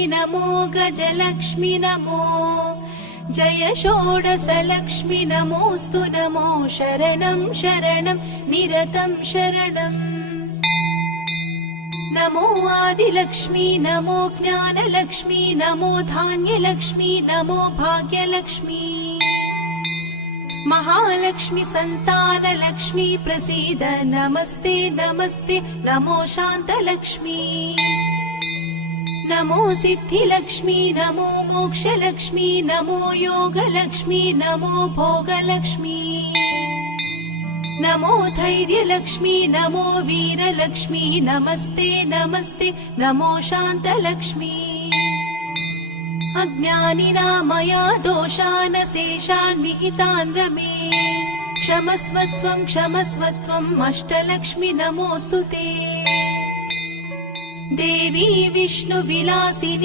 नमो गजलक्ष्मी नमो जय षोडशलक्ष्मी नमोऽस्तु नमो शरणं शरणं निरतं शरणम् नमो आदिलक्ष्मी नमो ज्ञानलक्ष्मी नमो धान्यलक्ष्मी नमो भाग्यलक्ष्मी महालक्ष्मी संतानलक्ष्मी प्रसीद नमस्ते नमस्ते नमो शान्तलक्ष्मी नमो सिद्धिलक्ष्मी नमो मोक्षलक्ष्मी नमो योगलक्ष्मी नमो भोगलक्ष्मी नमो धैर्यलक्ष्मी नमो वीरलक्ष्मी नमस्ते नमस्ते नमो शान्तलक्ष्मी अज्ञानिना मया दोषान् शेषान् विहितान् रमे क्षमस्वत्वम् अष्टलक्ष्मी नमोऽस्तु ते देवी विष्णुविलासिनी